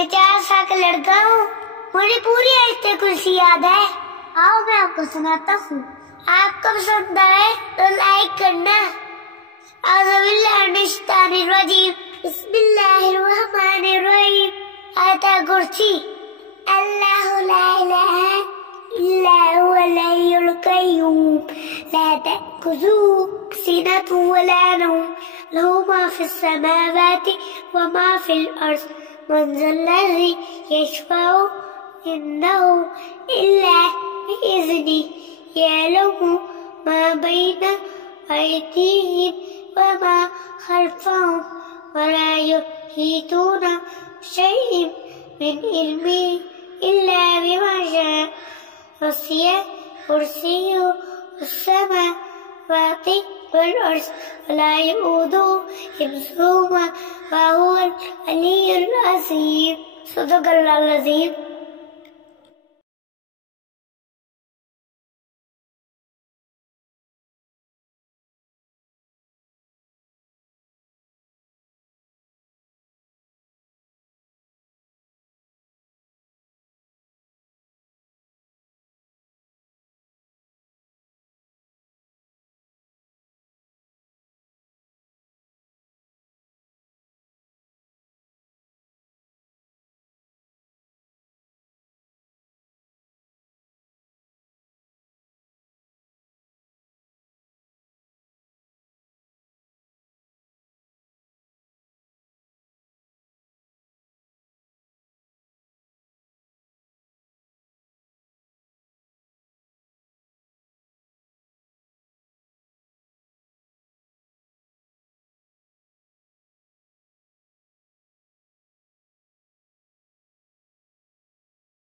मैं 4 साल का लड़का हूँ, मुझे पूरी आयत कुर्सी याद है। आओ मैं आपको सुनाता हूँ, आपको पसंद आए तो लाइक करना। बिस्मिल्लाहिर्रहमानिर्रहीम। आयत कुर्सी। अल्लाहु ला इलाहा इल्ला हुवल हय्युल क़य्यूम ला तअख़ुज़ुहु सिनतुन वला नौम लहु मा फ़िस समावाति व मा फ़िल अर्ज़ मन ज़ल्लज़ी यशफ़अु इंदहु इल्ला बिइज़्निही यअलमु मा बैना अयदीहिम व मा ख़ल्फ़हुम व ला युहीतूना बिशैइन मिन इल्मिही इल्ला बिमा शाअ वसिअ कुर्सियुहु अस्समावाति वल अर्ज़ व ला यऊदुहु हिफ्ज़ुहुमा व हुवल अलियुल अज़ीम। सदक़ल्लाहुल अज़ीम।